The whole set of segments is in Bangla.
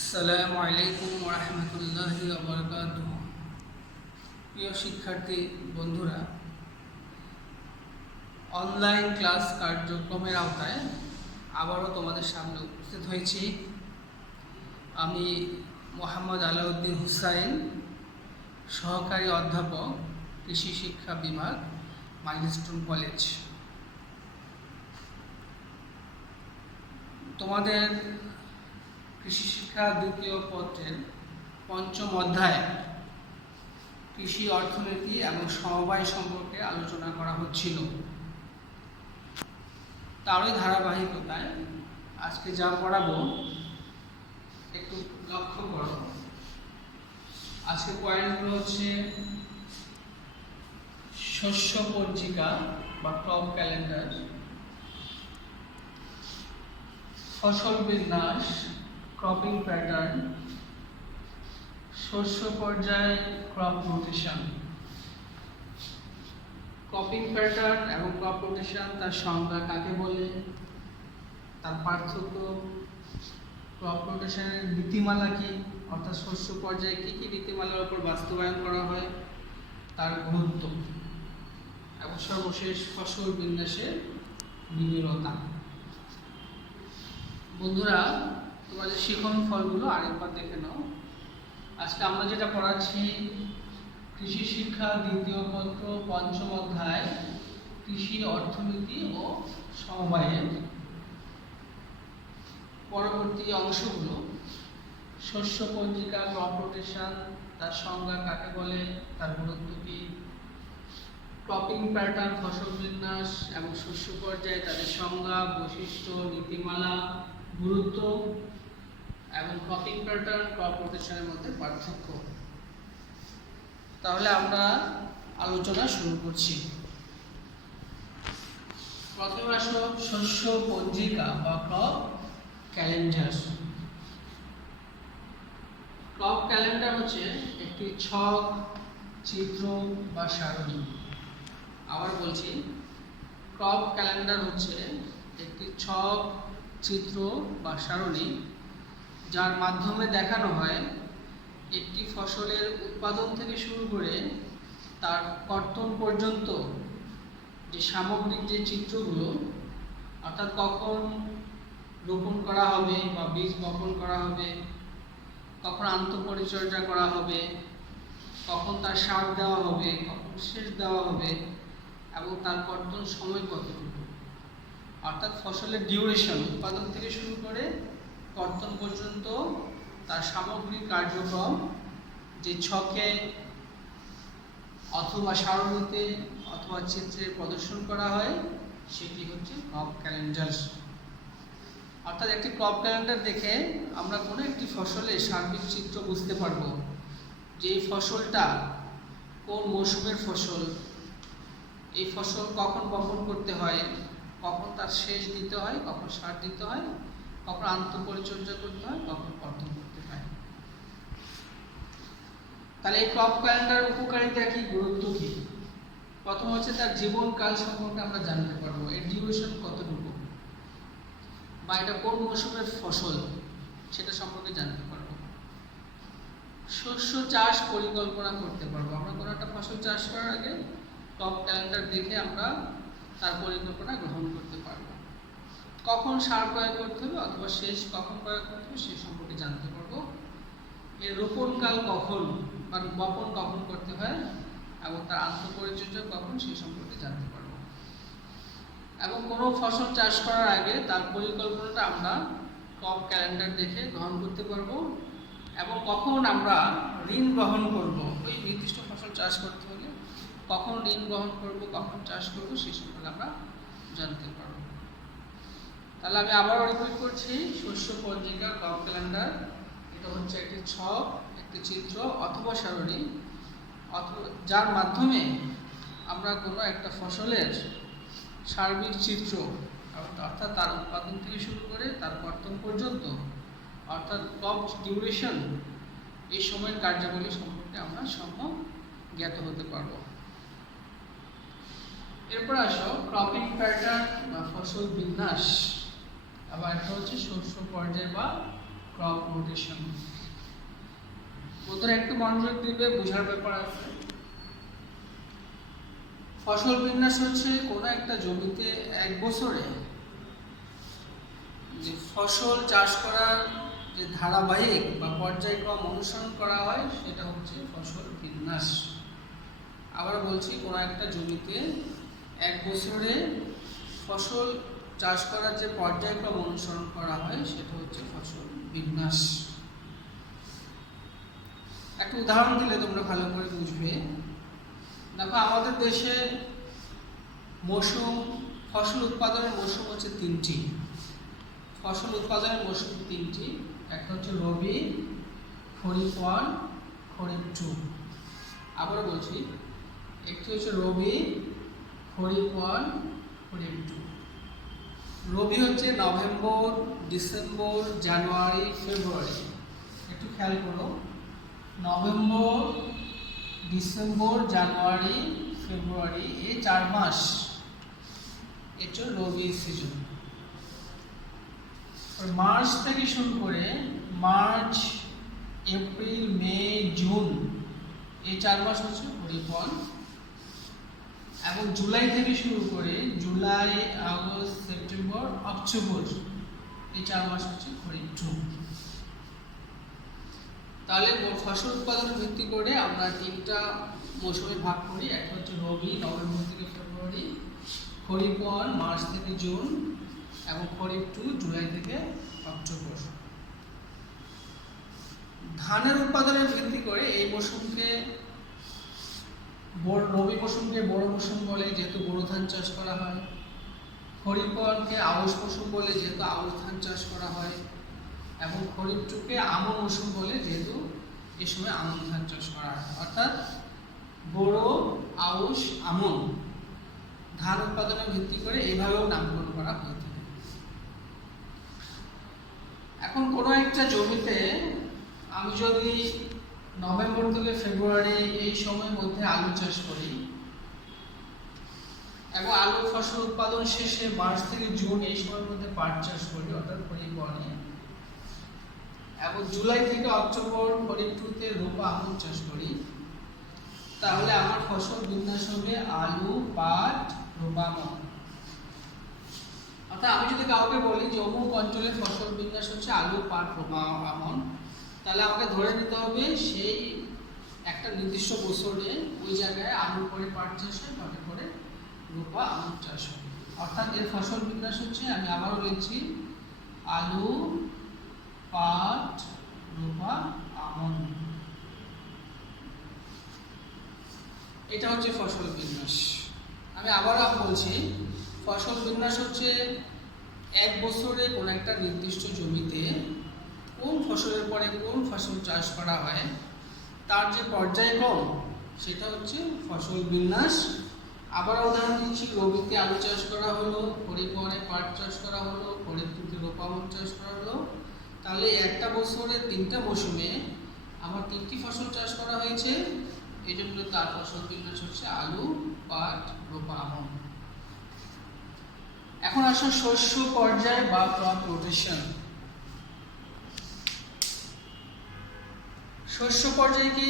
আসসালামু আলাইকুম ওয়া রাহমাতুল্লাহি ওয়া বারাকাতুহু। প্রিয় শিক্ষার্থী বন্ধুরা, অনলাইন ক্লাস কার্যক্রমের আওতায় আবারও তোমাদের সামনে উপস্থিত হয়েছি। আমি মোহাম্মদ আলাউদ্দিন হুসাইন, সহকারী অধ্যাপক, কৃষি শিক্ষা বিভাগ, মাইলস্টোন কলেজ। তোমাদের কৃষি শিক্ষা দ্বিতীয় পত্রের পঞ্চম অধ্যায় কৃষি অর্থনীতি এবং সমবায় সম্পর্কে আলোচনা করা হচ্ছিল। তারই ধারাবাহিকতায় আজকে যা পড়াবো একটু লক্ষ্য করো। আজকে পয়েন্টগুলো হচ্ছে শস্য পঞ্জিকা বা ক্রপ ক্যালেন্ডার, ফসল বিন্যাস, ক্রপিং প্যাটার্ন, শস্য পর্যায়, ক্রপ রোটেশন। ক্রপিং প্যাটার্ন এবং ক্রপ রোটেশন তার সংজ্ঞা কাকে বলে, তার পার্থক্য, ক্রপ রোটেশনের নীতিমালা কি, অর্থাৎ শস্য পর্যায়ে কী কী নীতিমালার উপর বাস্তবায়ন করা হয়, তার গুরুত্ব, এবং সর্বশেষ ফসল বিন্যাসের বিবিরতা। বন্ধুরা, তোমাদের শিখন ফলগুলো আরেকবার দেখে নাও। আজকে আমরা যেটা পড়াচ্ছি কৃষি শিক্ষা দ্বিতীয় পত্র পঞ্চম অধ্যায় কৃষি অর্থনীতি ও সমবায়ের পরবর্তী অংশগুলো শস্য পঞ্জিকা, ক্রপ রোটেশন, তার সংজ্ঞা কাকে বলে, তার গুরুত্ব কি, ক্রপিং প্যাটার্ন, ফসল বিন্যাস এবং শস্য পর্যায়ে তাদের সংজ্ঞা, বৈশিষ্ট্য, নীতিমালা, গুরুত্ব এবং ক্রপিং প্যাটার্ন, ক্রপ রোটেশনের মধ্যে পার্থক্য। তাহলে আমরা আলোচনা শুরু করছি। প্রথমে আসো শস্য পঞ্জিকা বা ক্রপ ক্যালেন্ডার। ক্রপ ক্যালেন্ডার হচ্ছে একটি ছক, চিত্র বা সারণী। আবার বলছি, ক্রপ ক্যালেন্ডার হচ্ছে একটি ছক, চিত্র বা সারণী যার মাধ্যমে দেখানো হয় একটি ফসলের উৎপাদন থেকে শুরু করে তার কর্তন পর্যন্ত যে সামগ্রিক যে চিত্রগুলো, অর্থাৎ কখন রোপণ করা হবে বা বীজ বপন করা হবে, কখন আন্তঃপরিচর্যা করা হবে, কখন তার সার দেওয়া হবে, কখন সেচ দেওয়া হবে এবং তার কর্তন সময় কতটুকু, অর্থাৎ ফসলের ডিউরেশন উৎপাদন থেকে শুরু করে কর্তন পর্যন্ত তার সামগ্রিক কার্যক্রম যে ছকে অথবা সারণীতে অথবা চিত্রে প্রদর্শন করা হয় সেটি হচ্ছে ক্রপ ক্যালেন্ডার। অর্থাৎ একটি ক্রপ ক্যালেন্ডার দেখে আমরা কোনো একটি ফসলের সার্বিক চিত্র বুঝতে পারবো যে এই ফসলটা কোন মৌসুমের ফসল, এই ফসল কখন বপন করতে হয়, কখন তার সেচ দিতে হয়, কখন সার দিতে হয়, কখন আন্তঃপরিচর্যা করতে হয়, কখন কর্তন করতে হয়। তাহলে এই ক্রপ ক্যালেন্ডার উপকারিতা কি, গুরুত্ব কি? প্রথম হচ্ছে তার জীবনকাল সম্পর্কে আমরা জানতে পারবো, এর ডিউরেশন কতটুকু, বা এটা কোন মৌসুমের ফসল সেটা সম্পর্কে জানতে পারবো। শস্য চাষ পরিকল্পনা করতে পারবো, আমরা কোনো একটা ফসল চাষ করার আগে ক্রপ ক্যালেন্ডার দেখে আমরা তার পরিকল্পনা গ্রহণ করতে পারবো। কখন সার প্রয়োগ করতে হবে অথবা সেচ কখন প্রয়োগ করতে হবে সে সম্পর্কে জানতে পারবো। এর রোপণকাল কখন বা বপন কখন করতে হয় এবং তার আন্তঃপরিচর্যা কখন সে সম্পর্কে জানতে পারবো। এবং কোনো ফসল চাষ করার আগে তার পরিকল্পনাটা আমরা ক্রপ ক্যালেন্ডার দেখে গ্রহণ করতে পারবো। এবং কখন আমরা ঋণ গ্রহণ করব, ওই নির্দিষ্ট ফসল চাষ করতে হলে কখন ঋণ গ্রহণ করব, কখন চাষ করব সে সম্পর্কে আমরা জানতে পারবো। তাহলে আমি আবারও রিপিট করছি, শস্য পঞ্জিকা, ক্রপ ক্যালেন্ডার এটা হচ্ছে একটি ছক, একটি চিত্র অথবা সারণী, অথবা যার মাধ্যমে আমরা কোনো একটা ফসলের সার্বিক চিত্র, অর্থাৎ তার উৎপাদন থেকে শুরু করে তার কর্তন পর্যন্ত, অর্থাৎ ক্রপ ডিউরেশন, এই সময়ের কার্যাবলী সম্পর্কে আমরা সম্যক জ্ঞাত হতে পারব। এরপর আসো ক্রপিং প্যাটার্ন বা ফসল বিন্যাস, আবার একটা হচ্ছে শস্য পর্যায় বা ক্রপ রোটেশন। বন্ধুরা একটু মনোযোগ দিবে, বোঝার ব্যাপার আছে। ফসল বিন্যাস হচ্ছে কোনো একটা জমিতে এক বছরে যে ফসল চাষ করার যে ধারাবাহিক বা পর্যায়ক্রম অনুসরণ করা হয় সেটা হচ্ছে ফসল বিন্যাস। আবার বলছি, কোনো একটা জমিতে এক বছরে ফসল চাষ করার যে পর্যায়ক্রম অনুসরণ করা হয় সেটা হচ্ছে ফসল বিন্যাস। একটা উদাহরণ দিলে তোমরা ভালো করে বুঝবে। দেখো, আমাদের দেশে ফসল উৎপাদনের মৌসুম হচ্ছে তিনটি। ফসল উৎপাদনের মৌসুম তিনটি, একটা হচ্ছে রবি, খরিফ 1, খরিফ 2। আবার বলছি, একটি হচ্ছে রবি, খরিফ 1, খরিফ 2। রবি হচ্ছে নভেম্বর, ডিসেম্বর, জানুয়ারি, ফেব্রুয়ারি। একটু খেয়াল করো, নভেম্বর, ডিসেম্বর, জানুয়ারি, ফেব্রুয়ারি, এই 4 মাস এটা রবি সিজন। মার্চ থেকে শুরু করে মার্চ, এপ্রিল, মে, জুন, এই 4 মাস হচ্ছে খরিফ 1। এবং জুলাই থেকে শুরু করে জুলাই, আগস্ট, সেপ্টেম্বর, অক্টোবর, এই 4 মাস হচ্ছে খরিফ 2। তাহলে ফসল উৎপাদনের ভিত্তি করে আমরা 3টা মৌসুমে ভাগ করি। একটা হচ্ছে রবি, নভেম্বর থেকে ফেব্রুয়ারি, খরিফ 1 মার্চ থেকে জুন, এবং খরিফ 2 জুলাই থেকে অক্টোবর। ধানের উৎপাদনের ভিত্তি করে এই মৌসুমকে রবি মৌসুমকে বড় মৌসুম বলে, যেহেতু বড় ধান চাষ করা হয়। খরিফ 1কে আউশ মৌসুম বলে, যেহেতু আউশ ধান চাষ করা হয়। এবং খরিফ 2কে আমন মৌসুম বলে, যেহেতু এই সময় আমন ধান চাষ করা হয়। অর্থাৎ বড়, আউশ, আমন ধান উৎপাদনের ভিত্তি করে এইভাবেও নামকরণ করা হয়ে থাকে। এখন কোনো একটা জমিতে আমি যদি নভেম্বর থেকে ফেব্রুয়ারি এই সময়ের মধ্যে আলু চাষ করি, এবং আলু ফসল উৎপাদন শেষে মার্চ থেকে জুন এই সময়ের মধ্যে পাট চাষ করি, অর্থাৎ খরিফ 1, এবং জুলাই থেকে অক্টোবর খরিফ 2তে রোপা আমন চাষ করি, তাহলে আমার ফসল বিন্যাস হবে আলু, পাট, রোপা, আমন। অর্থাৎ আমি যদি কাউকে বলি যে অমুক অঞ্চলে ফসল বিন্যাস হচ্ছে আলু, পাট, রোপা, আমন, তাহলে আমাকে ধরে নিতে হবে সেই একটা নির্দিষ্ট বছরে ওই জায়গায় আলু করে পাট চাষ হয়, পাটে করে রোপা, আমন চাষ হয়। অর্থাৎ এর ফসল বিন্যাস হচ্ছে, আমি আবারও লিখছি, আলু, পাট, রোপা, আমন। এটা হচ্ছে ফসল বিন্যাস। আমি আবারও বলছি, ফসল বিন্যাস হচ্ছে এক বছরে কোন একটা নির্দিষ্ট জমিতে কোন ফসলের পরে কোন ফসল চাষ করা হয় তার যে পর্যায়ক্রম, সেটা হচ্ছে ফসল বিন্যাস। আবার উদাহরণ দিচ্ছি, রবিতে আলু চাষ করা হলো, খরিফ 1-এ পাট চাষ করা হলো, খরিফ 2-তে রোপা, আমন চাষ করা হলো। তাহলে একটা বছরে 3টা মৌসুমে আমার 3টি ফসল চাষ করা হয়েছে, এই জন্য তার ফসল বিন্যাস হচ্ছে আলু, পাট, রোপা, আমন। এখন আসো শস্য পর্যায় বা ক্রপ রোটেশন। শস্য পর্যায়ে কি,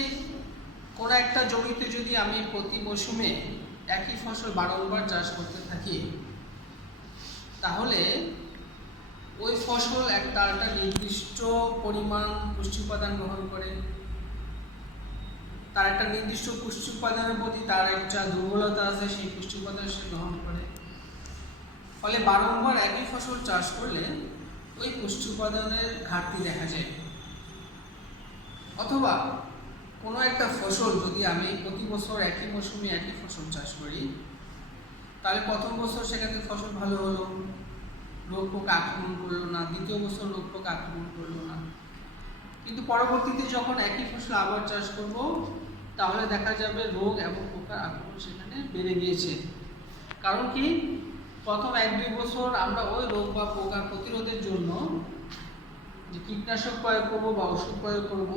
কোনো একটা জমিতে যদি আমি প্রতি মৌসুমে একই ফসল বারংবার চাষ করতে থাকি, তাহলে ওই ফসল একটা নির্দিষ্ট পরিমাণ পুষ্টি উপাদান গ্রহণ করে। তার একটা নির্দিষ্ট পুষ্টি উপাদানের প্রতি তার একটা দুর্বলতা আছে, সেই পুষ্টি উপাদান সে গ্রহণ করে। ফলে বারংবার একই ফসল চাষ করলে ওই পুষ্টি উপাদানের ঘাটতি দেখা যায়। অথবা কোনো একটা ফসল যদি আমি প্রতি বছর একই মৌসুমে একই ফসল চাষ করি, তাহলে প্রথম বছর সেখানে ফসল ভালো হলো, রোগ পোকা আক্রমণ করলো না, দ্বিতীয় বছর রোগ পোকা আক্রমণ করলো না। কিন্তু পরবর্তীতে যখন একই ফসল আবার চাষ করব, তাহলে দেখা যাবে রোগ এবং পোকার আক্রমণ সেখানে বেড়ে গিয়েছে। কারণ কি, প্রথম 1-2 বছর আমরা ওই রোগ বা পোকা প্রতিরোধের জন্য যে কীটনাশক প্রয়োগ করব বা ওষুধ প্রয়োগ করব,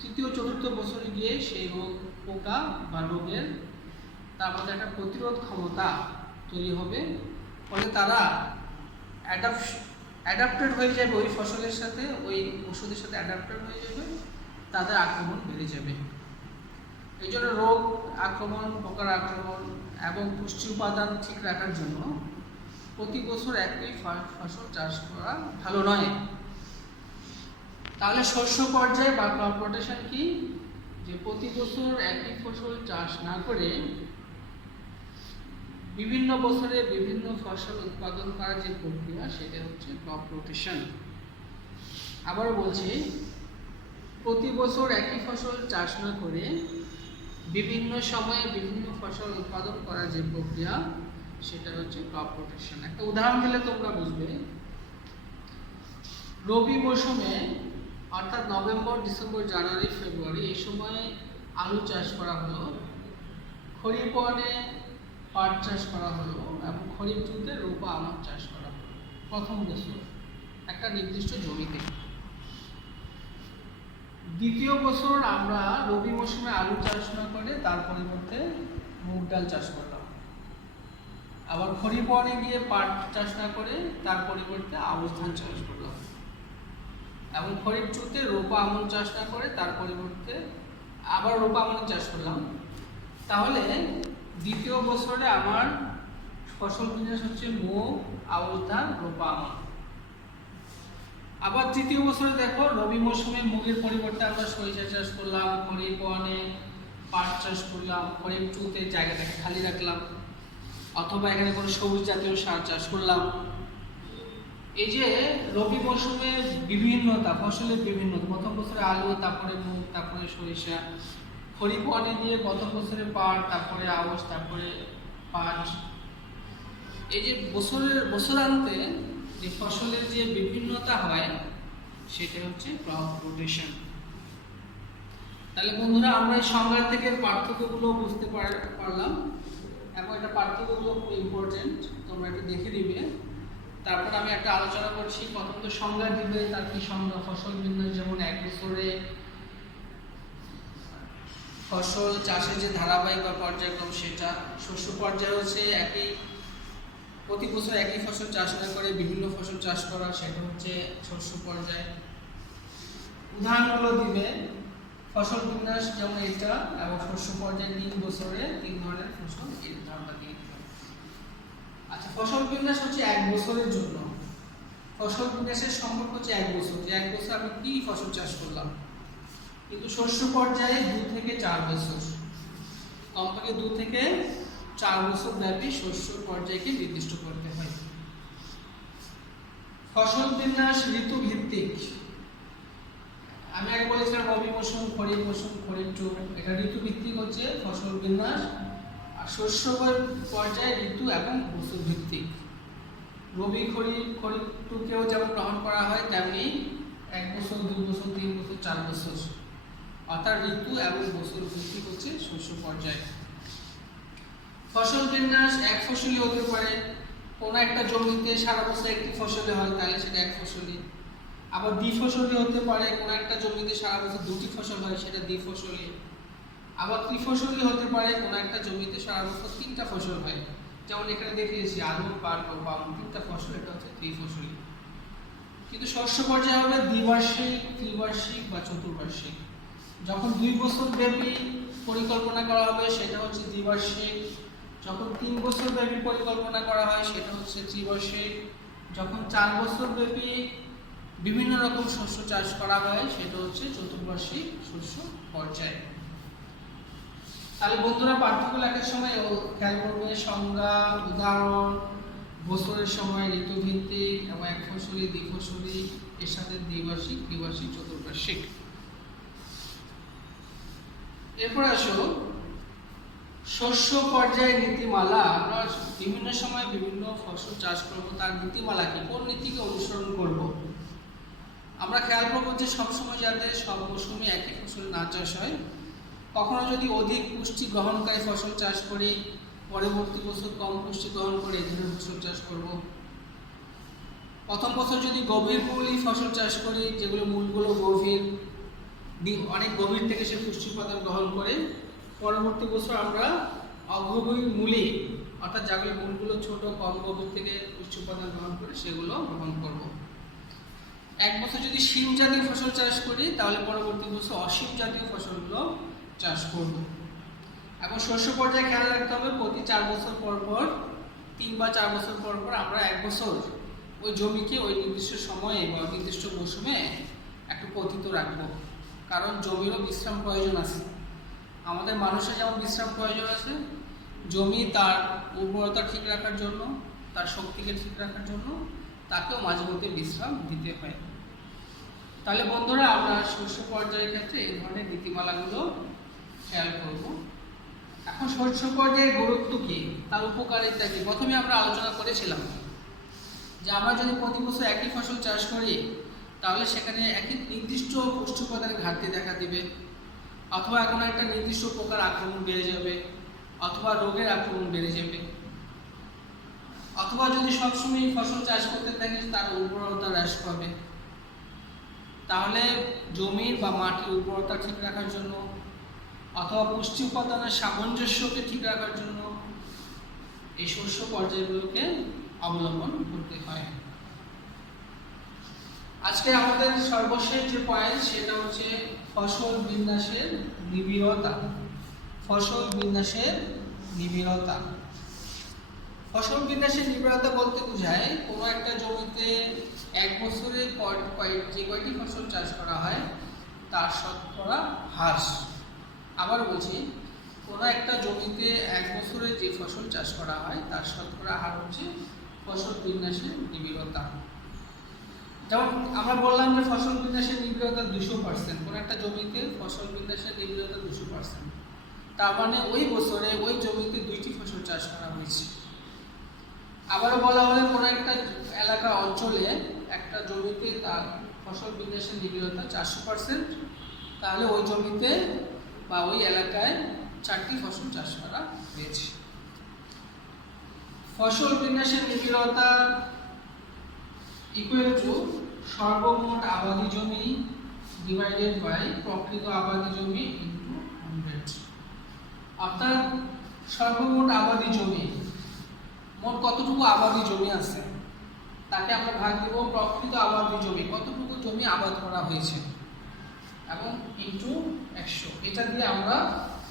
তৃতীয় চতুর্থ বছরে গিয়ে সেই রোগ, পোকা বা রোগের তার মধ্যে একটা প্রতিরোধ ক্ষমতা তৈরি হবে। ফলে তারা অ্যাডাপ্টেড হয়ে যাবে ওই ফসলের সাথে, ওই ওষুধের সাথে অ্যাডাপ্টেড হয়ে যাবে, তাদের আক্রমণ বেড়ে যাবে। এই জন্য রোগ আক্রমণ, পোকার আক্রমণ এবং পুষ্টি উপাদান ঠিক রাখার জন্য প্রতি বছর একই ফসল চাষ করা ভালো নয়। তাহলে শস্য পর্যায়ে বা ক্রপ রোটেশন কি? যে প্রতি বছর একই ফসল চাষ না করে বিভিন্ন বছরে বিভিন্ন ফসল উৎপাদন করার যে প্রক্রিয়া, সেটা হচ্ছে ক্রপ রোটেশন। আবারও বলছি, প্রতি বছর একই ফসল চাষ না করে বিভিন্ন সময়ে বিভিন্ন ফসল উৎপাদন করার যে প্রক্রিয়া, সেটা হচ্ছে ক্রপ রোটেশন। একটা উদাহরণ দিলে তোমরা বুঝবে। রবি মৌসুমে অর্থাৎ নভেম্বর, ডিসেম্বর, জানুয়ারি, ফেব্রুয়ারি এই সময়ে আলু চাষ করা হলো, খরিফ বনে পাট চাষ করা হলো এবং খরিফ ঋতুতে রোপা আমন চাষ করা হলো প্রথম বছর একটা নির্দিষ্ট জমিতে। দ্বিতীয় বছর আমরা রবি মৌসুমে আলু চাষ না করে তার পরিবর্তে মুগ ডাল চাষ করলাম। আবার খরিফ বনে গিয়ে পাট চাষ না করে তার পরিবর্তে আউশ ধান চাষ করলাম। এবং খরিফ ঋতুতে রোপা আমন চাষ না করে তার পরিবর্তে আবার রোপা আমন চাষ করলাম। তাহলে দ্বিতীয় বছরে আমার ফসল বিন্যাস হচ্ছে মুগ, আউশ ধান, রোপা আমন। আবার তৃতীয় বছরে দেখো, রবি মৌসুমে মুগের পরিবর্তে আমরা সরিষা চাষ করলাম, খরিফ বনে পাট চাষ করলাম, খরিফ ঋতুতে জায়গাটাকে খালি রাখলাম, অথবা এখানে কোনো সবুজ জাতীয় সার চাষ করলাম। এই যে রবি মৌসুমে বিভিন্নতা, ফসলের বিভিন্ন, প্রথম বছরে আলু, তারপরে মুগ, তারপরে সরিষা, খরিফ বনে দিয়ে প্রথম বছরে পাট, তারপরে আউশ, তারপরে পাট। এই যে বছরান্তে যে ফসলের যে বিভিন্নতা হয়, সেটা হচ্ছে ক্রপ রোটেশন। তাহলে বন্ধুরা, আমরা এই সংজ্ঞা থেকে পার্থক্যগুলো বুঝতে পারলাম এবং এটা পার্থক্যগুলো খুব ইম্পর্টেন্ট, তোমরা একটু দেখে দিবে। তারপর আমি একটা আলোচনা করছি। প্রথম তো সংজ্ঞা দিবে, তার কি সংজ্ঞা? ফসল বিন্যাস, যেমন এক বছরে ফসল চাষের যে ধারাবাহিক বা পর্যায়ক্রম, সেটা। শস্য পর্যায় হচ্ছে প্রতি বছর একই ফসল চাষ না করে বিভিন্ন ফসল চাষ করা, সেটা হচ্ছে শস্য পর্যায়। উদাহরণগুলো দিবে, ফসল বিন্যাস যেমন এটা, এবং শস্য পর্যায়ে 3 বছরে 3 ধরনের ফসল, এই ধারণা দিয়ে দিবে। আচ্ছা, ফসল বিন্যাস হচ্ছে 1 বছরের জন্য। ফসল বিন্যাসের সম্পর্ক হচ্ছে 1 বছর, যে 1 বছর আমি কি ফসল চাষ করলাম। কিন্তু শস্য পর্যায়ে 2 থেকে 4 বছর, কমপক্ষে 2 থেকে 4 বছর ব্যাপী শস্য পর্যায়কে নির্দিষ্ট করতে হয়। ফসল বিন্যাস ঋতু ভিত্তিক। আমি আগে বলেছিলাম রবি মৌসুম, খরিফ মৌসুম, খরিফ ঋতু, এটা ঋতু ভিত্তিক হচ্ছে ফসল বিন্যাস। আর শস্য পর্যায়ে ঋতু এবং বছর ভিত্তিক। রবি, খরিফ ঋতুকেও যেমন গ্রহণ করা হয়, তেমনি 1 বছর, 2 বছর, 3 বছর, 4 বছর, অর্থাৎ ঋতু এবং বছর ভিত্তিক হচ্ছে শস্য পর্যায়। ফসল বিন্যাস এক ফসলি হতে পারে। কোনো একটা জমিতে সারা বছর একটি ফসলে হয়, তাহলে সেটা এক ফসলি। আবার দ্বিফসলি হতে পারে, কোনো একটা জমিতে সারা বছর 2টি ফসল হয়, সেটা দ্বিফসলি। আবার ত্রিফসলি হতে পারে, কোনো একটা জমিতে সারা বছর 3টা ফসল হয়, যেমন এখানে দেখিয়েছি আলু, পাট, রোপা, 3টা ফসল, এটা হচ্ছে ত্রিফসলি। কিন্তু শস্য পর্যায়ে হবে দ্বিবার্ষিক, ত্রিবার্ষিক বা চতুর্বার্ষিক। যখন 2 বছর ব্যাপী পরিকল্পনা করা হবে, সেটা হচ্ছে দ্বিবার্ষিক। যখন 3 বছর ব্যাপী পরিকল্পনা করা হয়, সেটা হচ্ছে ত্রিবার্ষিক। যখন 4 বছর ব্যাপী বিভিন্ন রকম শস্য চাষ করা হয়, সেটা হচ্ছে চতুর্বার্ষিক শস্য পর্যায়। তাহলে বন্ধুরা, পার্থক্য লেখার সময় খেয়াল করবে সংজ্ঞা, উদাহরণ, বছরের সময়, ঋতুভিত্তিক এবং এক ফসলি, দ্বিফসলি, এর সাথে দ্বিবার্ষিক, ত্রিবার্ষিক, চতুর্বার্ষিক। এরপর আসো শস্য পর্যায়ে নীতিমালা। আমরা বিভিন্ন সময় বিভিন্ন ফসল চাষ করব, তার নীতিমালা কি, কোন নীতিকে অনুসরণ করব। আমরা খেয়াল করবো যে সবসময় যাতে সব মৌসুমে একই ফসল না চাষ হয়। কখনো যদি অধিক পুষ্টি গ্রহণকারী ফসল চাষ করি, পরবর্তী বছর কম পুষ্টি গ্রহণ করে এই ধরনের ফসল চাষ করব। প্রথম বছর যদি গভীর মূলী ফসল চাষ করি, যেগুলো মূলগুলো গভীর, অনেক গভীর থেকে সে পুষ্টি উপাদান গ্রহণ করে, পরবর্তী বছর আমরা অগভীর মূলী, অর্থাৎ যেগুলো মূলগুলো ছোট, কম গভীর থেকে পুষ্টি উপাদান গ্রহণ করে, সেগুলো গ্রহণ করব। এক বছর যদি শিম জাতীয় ফসল চাষ করি তাহলে পরবর্তী বছর অসীম জাতীয় ফসলগুলো চাষ করব। এখন শস্য পর্যায়ে খেয়াল রাখতে হবে প্রতি 4 বছর পর পর 3 বা 4 বছর পর পর আমরা 1 বছর ওই জমিকে ওই নির্দিষ্ট সময়ে বা নির্দিষ্ট মৌসুমে একটু পতিত রাখবো, কারণ জমিরও বিশ্রাম প্রয়োজন আছে। আমাদের মানুষের যেমন বিশ্রাম প্রয়োজন আছে, জমি তার উর্বরতা ঠিক রাখার জন্য, তার শক্তিকে ঠিক রাখার জন্য তাকেও মাঝে মধ্যে বিশ্রাম দিতে হয়। তাহলে বন্ধুরা আমরা শস্য পর্যায়ের ক্ষেত্রে এই ধরনের নীতিমালাগুলো খেয়াল করব। এখন শস্য পর্যায়ের গুরুত্ব কি, তার উপকারিতা কি, প্রথমে আমরা আলোচনা করেছিলাম যে আমরা যদি প্রতি বছর একই ফসল চাষ করি তাহলে সেখানে একই নির্দিষ্ট পুষ্টি উপাদানের ঘাটতি দেখা দিবে, অথবা কোনো একটা নির্দিষ্ট পোকার আক্রমণ বেড়ে যাবে, অথবা রোগের আক্রমণ বেড়ে যাবে, অথবা যদি সবসময় ফসল চাষ করতে থাকি তার উর্বরতা হ্রাস পাবে। তাহলে জমির বা মাটির উর্বরতা ঠিক রাখার জন্য অথবা পুষ্টি উপাদানের সামঞ্জস্যকে ঠিক রাখার জন্য এই শস্য পর্যায়গুলোকে অবলম্বন করতে হয়। আজকে আমাদের সর্বশেষ যে পয়েন্ট সেটা হচ্ছে ফসল বিন্যাসের নিবিড়তা। ফসল বিন্যাসের নিবিড়তা। ফসল বিন্যাসের নিবিড়তা বলতে বোঝায় কোনো একটা জমিতে 1 বছরে যে কয়টি ফসল চাষ করা হয় তার শতকরা হার। আবার বলছি, কোনো একটা জমিতে 1 বছরে যে ফসল চাষ করা হয় তার শতকরা হার হচ্ছে ফসল বিন্যাসের নিবিড়তা। যেমন আমরা বললাম যে ফসল বিন্যাসের নিবিড়তা 200%, কোনো একটা জমিতে ফসল বিন্যাসের নিবিড়তা 200%, তার মানে ওই বছরে ওই জমিতে 2টি ফসল চাষ করা হয়েছে। আবারও বলা হলে কোনো একটা এলাকা অঞ্চলে একটা জমিতে তার ফসল বিন্যাসের নিবিড়তা 400%, তাহলে ওই জমিতে বা ওই এলাকায় 4টি ফসল চাষ করা হয়েছে। ফসল বিন্যাসের নিবিড়তা ইকুয়াল টু সর্বমোট আবাদি জমি ডিভাইডেড বাই প্রকৃত আবাদি জমি ইনটু 100। অর্থাৎ সর্বমোট আবাদি জমি, মোট কতটুকু আবাদি জমি আছে তাকে আমরা ভাগ দেব প্রকৃত আবাদি জমি, কতটুকু জমি আবাদ করা হয়েছে, এবং ইনটু 100। এটা দিয়ে আমরা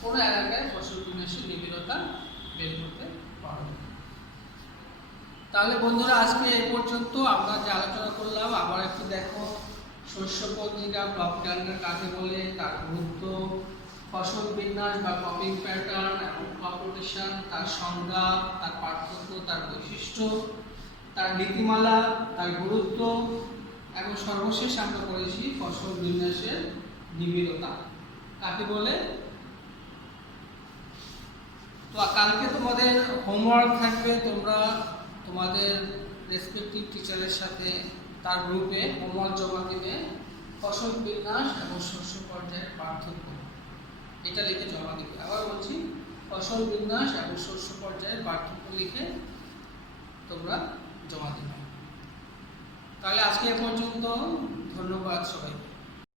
কোনো এলাকায় ফসল বিন্যাসের নিবিড়তা বের করতে পারব। তাহলে বন্ধুরা আজকে এই পর্যন্ত আমরা যে আলোচনা করলাম, আবার একটু দেখো শস্য পত্রিকা ক্রপ ক্যালেন্ডার কাকে বলে, তার গুরুত্ব, ফসল বিন্যাস বা ক্রপিং প্যাটার্ন এবং ক্রপ রোটেশন, তার সংজ্ঞা, তার পার্থক্য, তার বৈশিষ্ট্য, তার নীতিমালা, তার গুরুত্ব, এবং সর্বশেষ আমরা করেছি ফসল বিন্যাসের নিবিড়তা কাকে বলে। তো কালকে তোমাদের হোমওয়ার্ক থাকবে, তোমরা তোমাদের রেসপেক্টিভ টিচারের সাথে তার গ্রুপে হোমওয়ার্ক জমা দিবে, ফসল বিন্যাস এবং শস্য পর্যায়ের পার্থক্য এটা লিখে জমা দিবে। আবার বলছি, ফসল বিন্যাস এবং শস্য পর্যায়ের পার্থক্য লিখে তোমরা জমা দিবে। তাহলে আজকে এ পর্যন্ত, ধন্যবাদ সবাইকে।